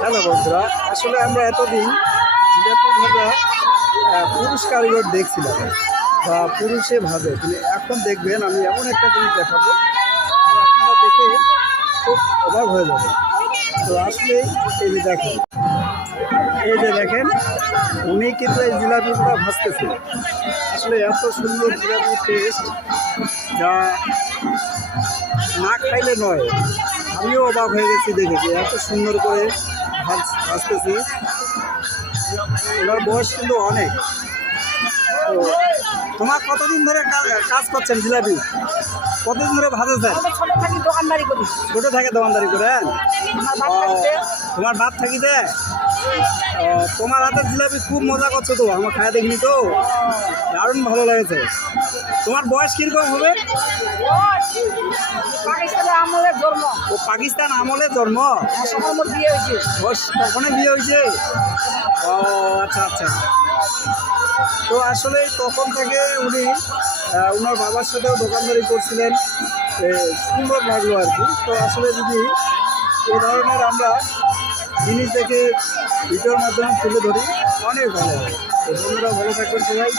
Hello বন্ধুরা, আসলে আমরা এতদিন জিলাপি ভাজা পুরুষ কারিগর দেখছিলাম বা পুরুষে ভাজে, কিন্তু এখন দেখবেন আমি এমন একটা জিনিস দেখাবো যে আপনারা দেখে খুব অবাক হয়ে যাবে। তো আসলে এই যে দেখেন উনি কিন্তু এই জিলাপিগুলো ভাজতেছে। আসলে এত সুন্দর জিলাপির টেস্ট যা না খাইলে নয়। আমিও অবাক হয়ে গেছি দেখে যে এত সুন্দর করে ভাজতেছে। ওনার বয়স কিন্তু অনেক। তো তোমার কতদিন ধরে কাজ করছেন জিলাপি? কতদিন ধরে ভাজেছেন? ছোট থেকে দোকানদারি করেন? তোমার বাপ থাকি দেয়? তোমার হাতের জিলাপি খুব মজা করছো তো, আমার খায়া দেখিনি তো, দারুণ ভালো লেগেছে। তোমার বয়স কিরকম হবে? ও পাকিস্তান আমলের জন্ম? তখনই বিয়ে হয়েছে? ও আচ্ছা আচ্ছা। তো আসলে তখন থেকে উনি ওনার বাবার সাথেও দোকানদারি করছিলেন, সুন্দর লাগলো আর কি। তো আসলে যদি এই ধরনের আমরা জিনিস দেখে ভিডিওর মাধ্যমে তুলে ধরি অনেক ভালো হয়। তো বন্ধুরা ভালো থাকবেন সবাই।